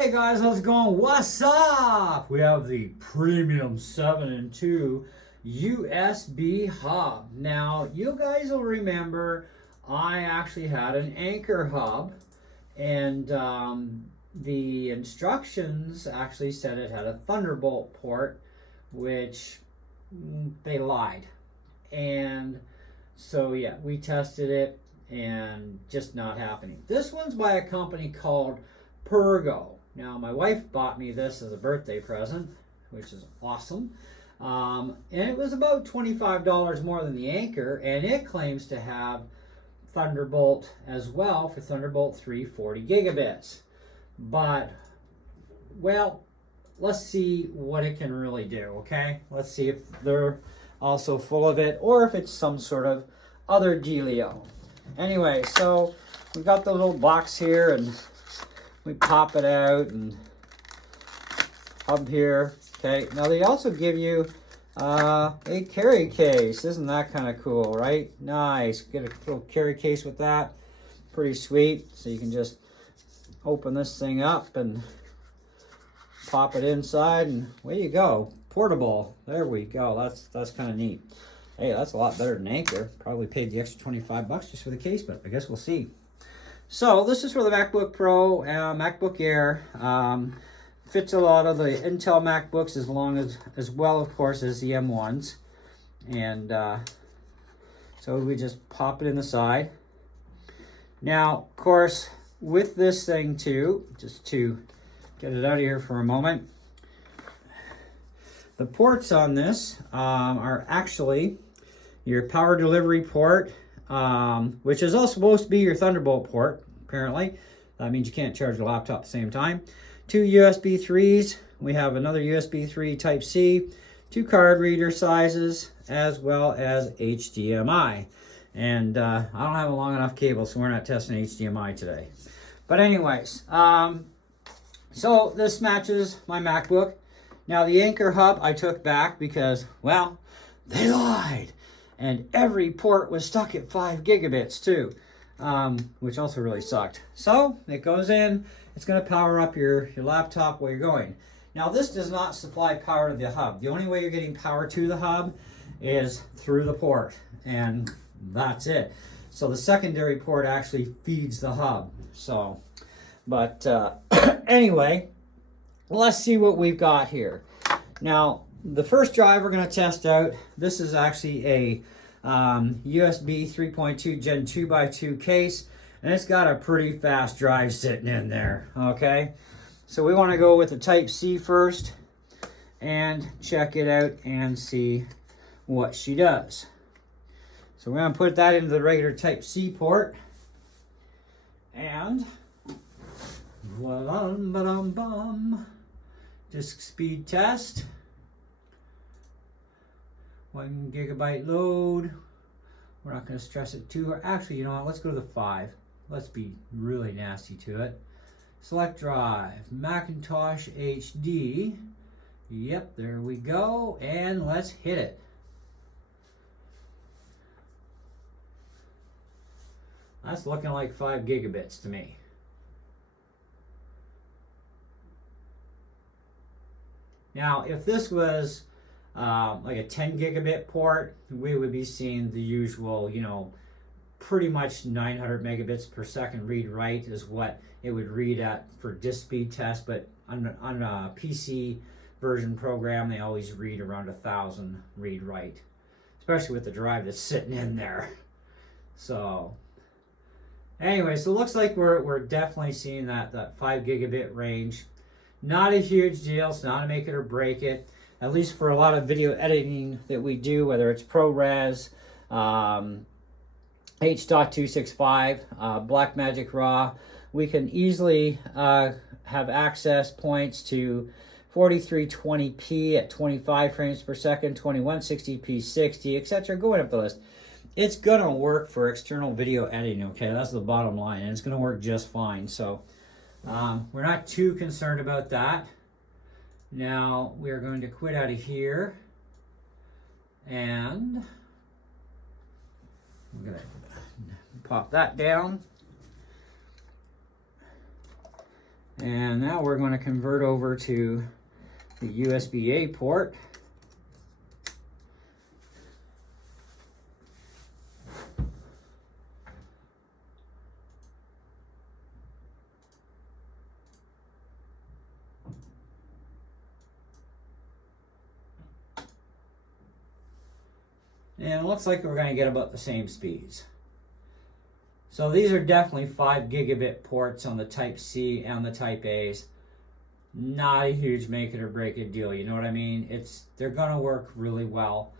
Hey guys, how's it going? What's up? We have the premium 7 in 2 USB hub. Now, you guys will remember I actually had an Anchor hub, and the instructions actually said it had a Thunderbolt port, which they lied. And so, yeah, we tested it and just not happening. This one's by a company called Purgo. Now, my wife bought me this as a birthday present, which is awesome. And it was about $25 more than the Anchor, and it claims to have Thunderbolt as well for Thunderbolt 3 40 gigabits. But, well, let's see what it can really do, okay? Let's see if they're also full of it or if it's some sort of other dealio. Anyway, so we've got the little box here, and we pop it out and up here. Okay, now they also give you a carry case. Isn't that kind of cool, right? Nice. Get a little carry case with that. Pretty sweet. So you can just open this thing up and pop it inside, and away you go. Portable. There we go. That's kind of neat. Hey, that's a lot better than Anchor. Probably paid the extra 25 bucks just for the case, but I guess we'll see. So this is for the MacBook Pro, MacBook Air. Fits a lot of the Intel MacBooks as well, of course, as the M1s. And so we just pop it in the side. Now, of course, with this thing too, just to get it out of here for a moment, the ports on this are actually your power delivery port, which is also supposed to be your Thunderbolt port, apparently. That means you can't charge your laptop at the same time. 2 USB 3s. We have another USB 3 Type-C, 2 card reader sizes, as well as HDMI. And I don't have a long enough cable, so we're not testing HDMI today. But anyways, so this matches my MacBook. Now the Anchor hub I took back because, well, they lied. And every port was stuck at 5 gigabits too, which also really sucked. So it goes in, it's gonna power up your laptop while you're going. Now this does not supply power to the hub. The only way you're getting power to the hub is through the port, and that's it. So the secondary port actually feeds the hub. So, but anyway, let's see what we've got here. Now, the first drive we're going to test out, this is actually a USB 3.2 Gen 2x2 case, and it's got a pretty fast drive sitting in there, okay? So we want to go with the Type-C first and check it out and see what she does. So we're going to put that into the regular Type-C port, and voila, ba-dum-bum. Disk speed test. 1 gigabyte load. We're not going to stress it too. Or actually, you know what? Let's go to the 5. Let's be really nasty to it. Select drive. Macintosh HD. Yep, there we go. And let's hit it. That's looking like 5 gigabits to me. Now, if this was like a 10 gigabit port, we would be seeing the usual, you know, pretty much 900 megabits per second read-write is what it would read at for disk speed test. But on a PC version program, they always read around 1,000 read-write, especially with the drive that's sitting in there. So anyway, so it looks like we're definitely seeing that 5 gigabit range. Not a huge deal. It's not a make it or break it. At least for a lot of video editing that we do, whether it's ProRes, H.265, Blackmagic RAW, we can easily have access points to 4320p at 25 frames per second, 2160p 60, etc. Going up the list. It's going to work for external video editing, okay? That's the bottom line, and it's going to work just fine. So we're not too concerned about that. Now we're going to quit out of here, and I'm going to pop that down. And now we're going to convert over to the USB-A port. And it looks like we're going to get about the same speeds. So these are definitely 5 gigabit ports on the Type C and the Type A's. Not a huge make it or break it deal, you know what I mean? They're going to work really well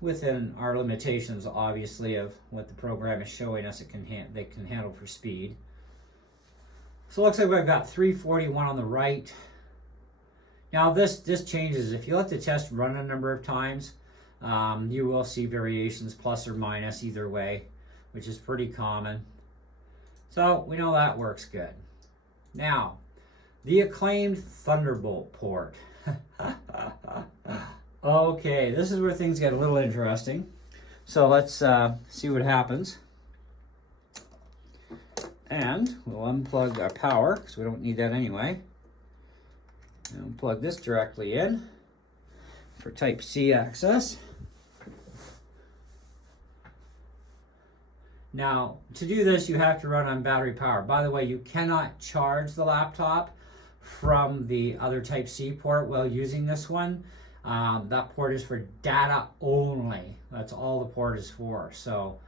within our limitations, obviously, of what the program is showing us they can handle for speed. So it looks like we've got 341 on the right. Now this changes. If you let the test run a number of times, you will see variations plus or minus either way, which is pretty common. So we know that works good. Now, the acclaimed Thunderbolt port. Okay, this is where things get a little interesting. So let's see what happens. And we'll unplug our power, because we don't need that anyway. And we'll plug this directly in for Type C access. Now, to do this, you have to run on battery power. By the way, you cannot charge the laptop from the other Type C port while using this one. That port is for data only. That's all the port is for. So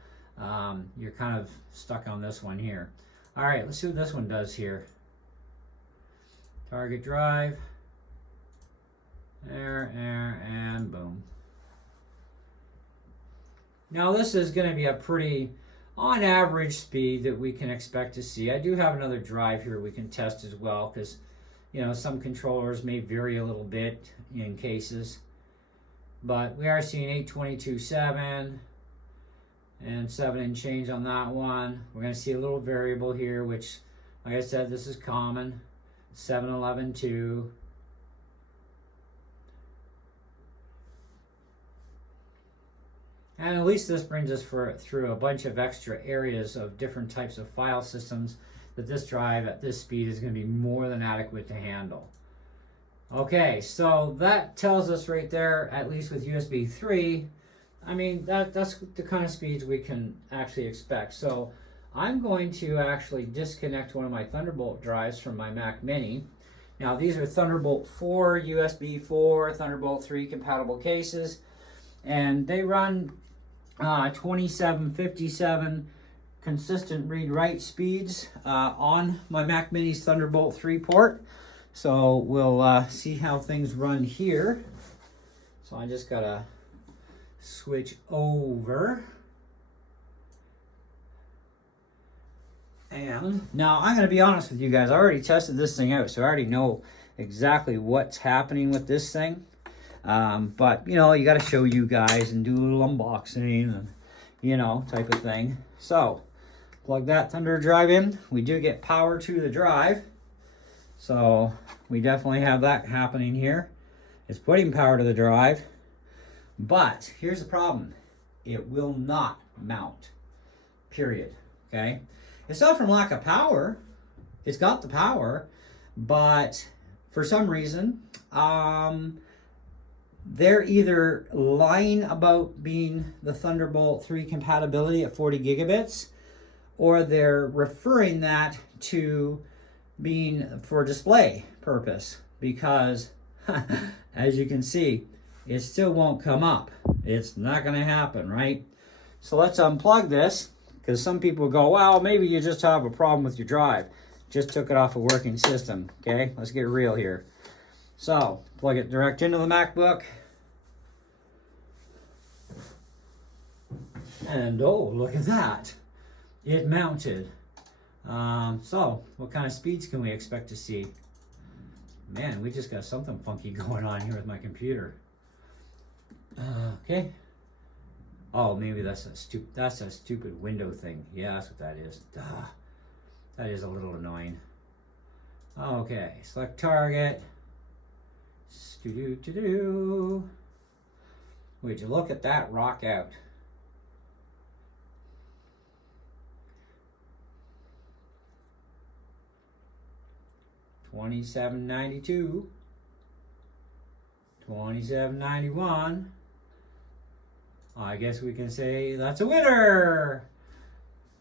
you're kind of stuck on this one here. All right, let's see what this one does here. Target drive. There, and boom. Now this is going to be a pretty on average speed that we can expect to see. I do have another drive here we can test as well, because some controllers may vary a little bit in cases, but we are seeing 822.7 and 7 and change on that one. We're going to see a little variable here, which, like I said, this is common. 711.2. And at least this brings us through a bunch of extra areas of different types of file systems that this drive at this speed is going to be more than adequate to handle. Okay, so that tells us right there, at least with USB 3, I mean, that's the kind of speeds we can actually expect. So I'm going to actually disconnect one of my Thunderbolt drives from my Mac Mini. Now these are Thunderbolt 4, USB 4, Thunderbolt 3 compatible cases, and they run 2757 consistent read-write speeds on my Mac Mini's Thunderbolt 3 port. So we'll see how things run here. So I just gotta switch over. And now I'm gonna be honest with you guys, I already tested this thing out, so I already know exactly what's happening with this thing. But you got to show you guys and do a little unboxing and type of thing. So plug that Thunder drive in. We do get power to the drive, so we definitely have that happening here. It's putting power to the drive, but here's the problem: it will not mount, period. Okay, it's not from lack of power. It's got the power, but for some reason they're either lying about being the Thunderbolt 3 compatibility at 40 gigabits, or they're referring that to being for display purpose, because as you can see, it still won't come up. It's not going to happen, right? So let's unplug this, because some people go, well, maybe you just have a problem with your drive. Just took it off a working system. Okay, let's get real here. So plug it direct into the MacBook. And oh, look at that. It mounted. So what kind of speeds can we expect to see? Man, we just got something funky going on here with my computer. Okay. Oh, maybe that's a stupid window thing. Yeah, that's what that is. Duh. That is a little annoying. Okay, select target. Would you look at that rock out? 2792, 2791. I guess we can say that's a winner.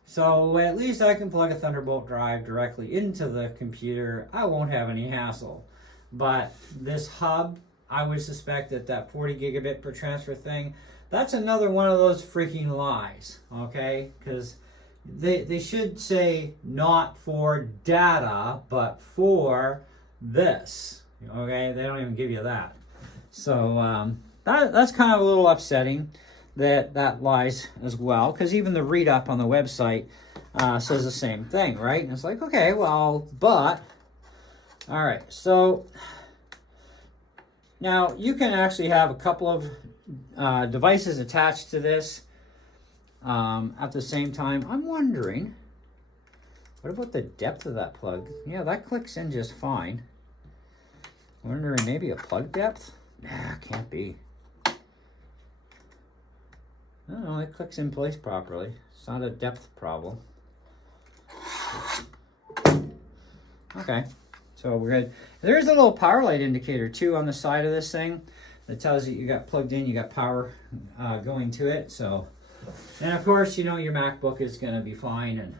So at least I can plug a Thunderbolt drive directly into the computer. I won't have any hassle. But this hub, I would suspect that 40 gigabit per transfer thing, that's another one of those freaking lies, okay? Because they should say not for data, but for this, okay? They don't even give you that. So that's kind of a little upsetting that lies as well, because even the read-up on the website says the same thing, right? And it's like, okay, well, but, all right, so now you can actually have a couple of devices attached to this at the same time. I'm wondering, what about the depth of that plug? Yeah, that clicks in just fine. Wondering maybe a plug depth? Nah, can't be. I don't know, it clicks in place properly. It's not a depth problem. Okay, so we're good. There's a little power light indicator too on the side of this thing that tells you got plugged in, you got power going to it. So, and of course, your MacBook is going to be fine.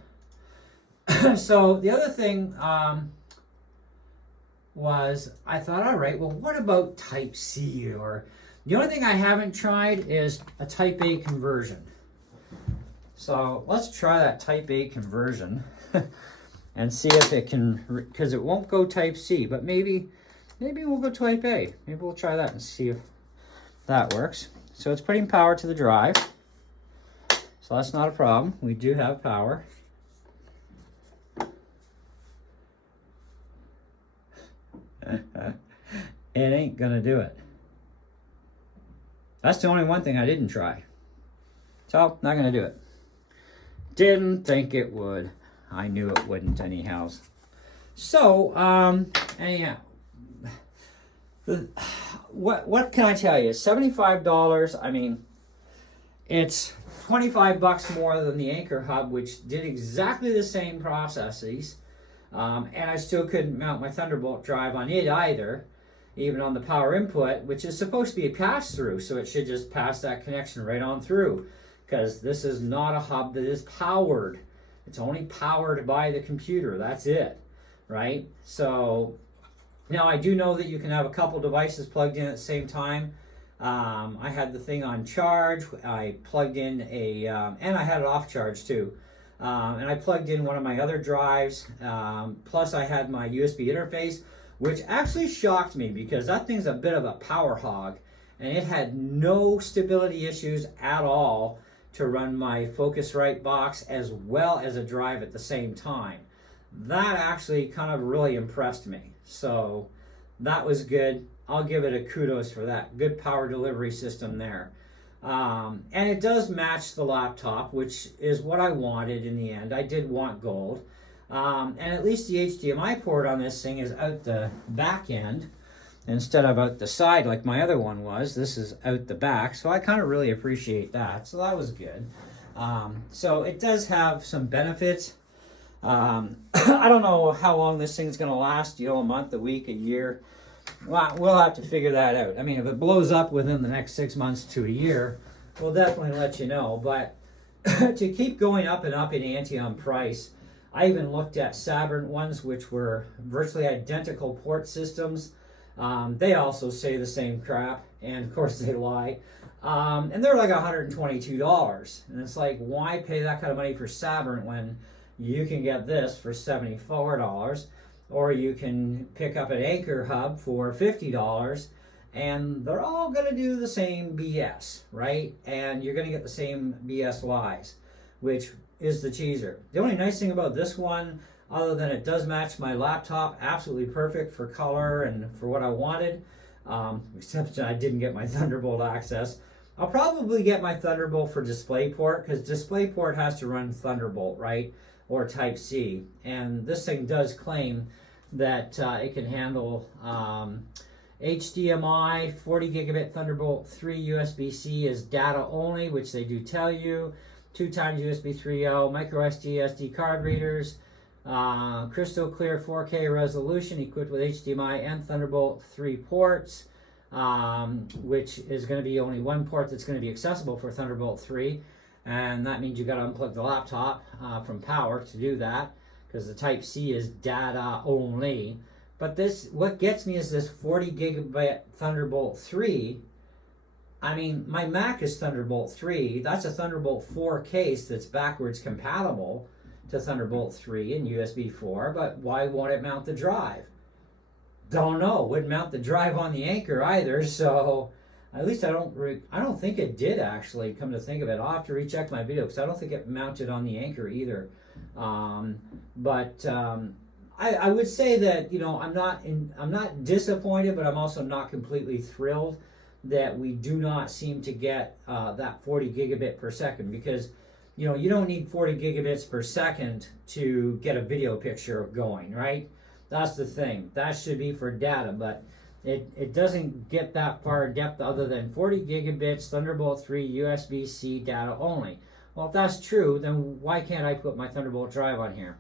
And so the other thing was, I thought, all right, well, what about Type C? Or the only thing I haven't tried is a Type A conversion. So let's try that Type A conversion and see if it can, because it won't go Type C, but maybe we'll go Type A. Maybe we'll try that and see if that works. So it's putting power to the drive. So that's not a problem. We do have power. It ain't gonna do it. That's the only one thing I didn't try. So, not gonna do it. Didn't think it would. I knew it wouldn't anyhow. So, anyhow. What can I tell you? $75, I mean, it's $25 more than the Anchor Hub, which did exactly the same processes. And I still couldn't mount my Thunderbolt drive on it either, even on the power input, which is supposed to be a pass-through, so it should just pass that connection right on through, because this is not a hub that is powered. It's only powered by the computer. That's it, right? So now I do know that you can have a couple devices plugged in at the same time. I had the thing on charge. I plugged in and I had it off charge too. And I plugged in one of my other drives, plus I had my USB interface, which actually shocked me because that thing's a bit of a power hog, and it had no stability issues at all to run my Focusrite box as well as a drive at the same time. That actually kind of really impressed me. So that was good. I'll give it a kudos for that. Good power delivery system there. And it does match the laptop, which is what I wanted in the end. I did want gold. And at least the HDMI port on this thing is out the back end instead of out the side like my other one was. This is out the back, so I kind of really appreciate that. So that was good. So it does have some benefits. I don't know how long this thing's going to last, a month, a week, a year. Well, we'll have to figure that out. I mean, if it blows up within the next 6 months to a year, we'll definitely let you know. But to keep going up and up in ante on price, I even looked at Sabrent ones, which were virtually identical port systems. They also say the same crap, and of course they lie. And they're like $122. And it's like, why pay that kind of money for Sabrent when you can get this for $74? Or you can pick up an Anchor Hub for $50, and they're all going to do the same BS, right? And you're going to get the same BS lies, which is the cheeser. The only nice thing about this one, other than it does match my laptop, absolutely perfect for color and for what I wanted, except I didn't get my Thunderbolt access. I'll probably get my Thunderbolt for DisplayPort, because DisplayPort has to run Thunderbolt, right? Or Type C. And this thing does claim that it can handle HDMI, 40 gigabit Thunderbolt 3 USB-C is data only, which they do tell you, 2x USB 3.0, micro SD card readers, Crystal clear 4K resolution equipped with HDMI and Thunderbolt 3 ports, which is going to be only one port that's going to be accessible for Thunderbolt 3. And that means you got to unplug the laptop from power to do that, because the Type-C is data only. But this, what gets me is this 40 gigabit Thunderbolt 3. I mean, my Mac is Thunderbolt 3. That's a Thunderbolt 4 case that's backwards compatible to Thunderbolt 3 and USB 4, but why won't it mount the drive? Don't know. Wouldn't mount the drive on the Anchor either, so at least I don't think it did actually, come to think of it. I'll have to recheck my video because I don't think it mounted on the Anchor either. I would say that, you know, I'm not disappointed, but I'm also not completely thrilled that we do not seem to get that 40 gigabit per second, because, you know, you don't need 40 gigabits per second to get a video picture going, right? That's the thing. That should be for data, but it doesn't get that far in depth other than 40 gigabits, Thunderbolt 3, USB-C data only. Well, if that's true, then why can't I put my Thunderbolt drive on here?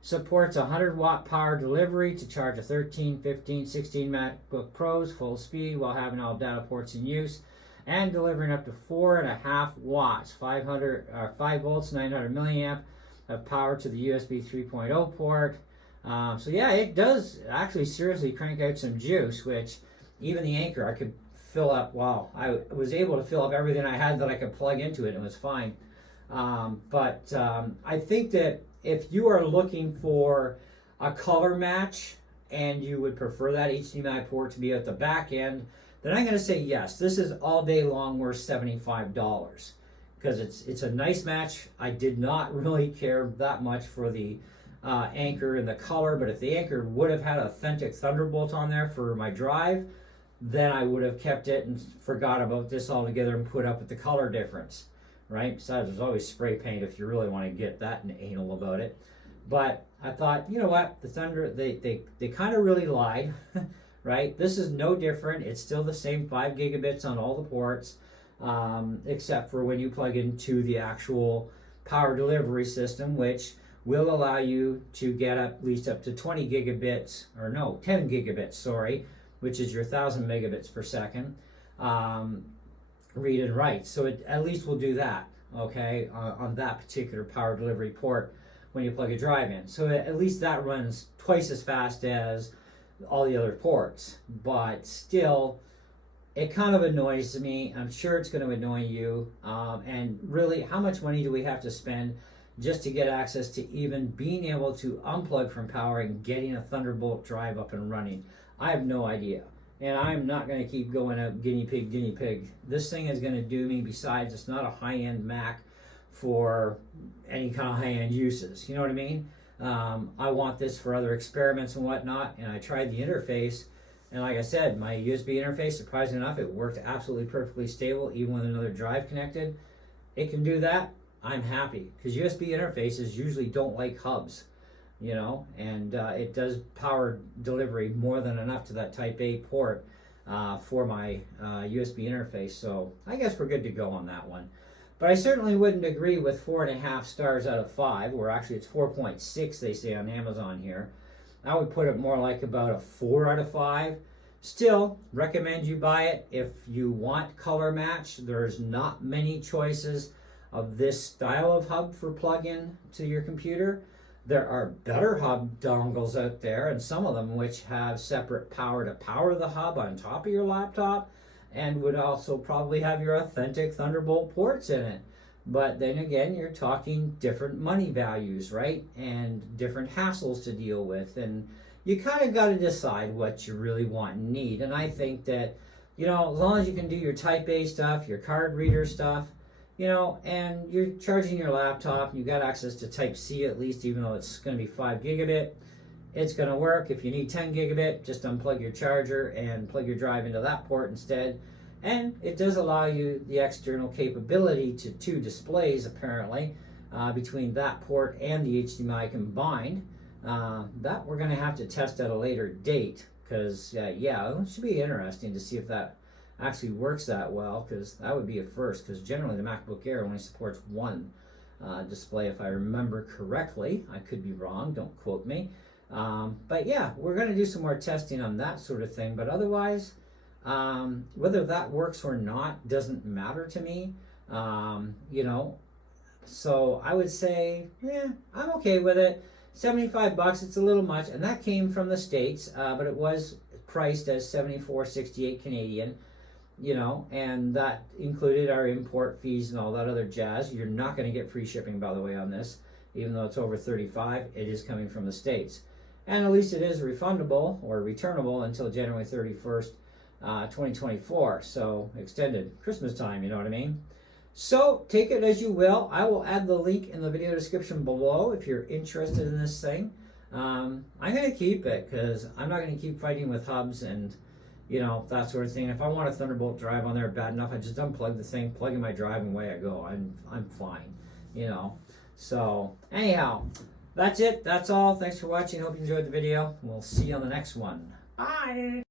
Supports 100 watt power delivery to charge a 13, 15, 16 MacBook Pros full speed while having all data ports in use, and delivering up to 4.5 watts, 5 volts, 900 milliamp of power to the USB 3.0 port. So yeah, it does actually seriously crank out some juice, which even the Anchor I could fill up. Wow, I was able to fill up everything I had that I could plug into it, and it was fine. I think that if you are looking for a color match and you would prefer that HDMI port to be at the back end, then I'm going to say yes, this is all day long worth $75, because it's a nice match. I did not really care that much for the Anchor and the color, but if the Anchor would have had authentic Thunderbolt on there for my drive, then I would have kept it and forgot about this altogether and put up with the color difference, right? Besides, there's always spray paint if you really want to get that anal about it. But I thought, you know what, the Thunder, they kind of really lied, right? This is no different. It's still the same 5 gigabits on all the ports, except for when you plug into the actual power delivery system, which will allow you to get at least up to 20 gigabits, or no, 10 gigabits, sorry, which is your 1,000 megabits per second, read and write. So it at least will do that, okay, on that particular power delivery port when you plug a drive in. So at least that runs twice as fast as all the other ports. But still, it kind of annoys me. I'm sure it's going to annoy you. And really, how much money do we have to spend just to get access to even being able to unplug from power and getting a Thunderbolt drive up and running? I have no idea. And I'm not going to keep going out guinea pig. This thing is going to do me. Besides, it's not a high-end Mac for any kind of high-end uses. You know what I mean? I want this for other experiments and whatnot. And I tried the interface. And like I said, my USB interface, surprisingly enough, it worked absolutely perfectly stable, even with another drive connected. It can do that. I'm happy, because USB interfaces usually don't like hubs, you know, and it does power delivery more than enough to that Type A port for my USB interface. So I guess we're good to go on that one. But I certainly wouldn't agree with 4.5 stars out of 5, where actually it's 4.6 they say on Amazon here. I would put it more like about a 4 out of 5. Still, recommend you buy it if you want color match. There's not many choices of this style of hub for plug-in to your computer. There are better hub dongles out there, and some of them which have separate power to power the hub on top of your laptop, and would also probably have your authentic Thunderbolt ports in it. But then again, you're talking different money values, right? And different hassles to deal with. And you kind of got to decide what you really want and need. And I think that, you know, as long as you can do your Type A stuff, your card reader stuff, you know, and you're charging your laptop, you got access to Type-C at least, even though it's going to be 5 gigabit, it's going to work. If you need 10 gigabit, just unplug your charger and plug your drive into that port instead. And it does allow you the external capability to 2 displays, apparently, between that port and the HDMI combined. That we're going to have to test at a later date, because, yeah, it should be interesting to see if that actually works that well, because that would be a first, because generally the MacBook Air only supports one display if I remember correctly. I could be wrong, don't quote me. But yeah, we're going to do some more testing on that sort of thing. But otherwise, whether that works or not doesn't matter to me. You know, so I would say, yeah, I'm okay with it. $75, it's a little much, and that came from the States, but it was priced as $74.68 Canadian, you know, and that included our import fees and all that other jazz. You're not going to get free shipping, by the way, on this, even though it's over $35. It is coming from the States, and at least it is refundable or returnable until January 31st, 2024. So extended Christmas time, you know what I mean? So take it as you will. I will add the link in the video description below if you're interested in this thing. I'm going to keep it because I'm not going to keep fighting with hubs and, you know, that sort of thing. If I want a Thunderbolt drive on there bad enough, I just unplug the thing, plug in my drive, and away I go. I'm fine, you know. So anyhow, that's it. That's all. Thanks for watching. Hope you enjoyed the video. We'll see you on the next one. Bye.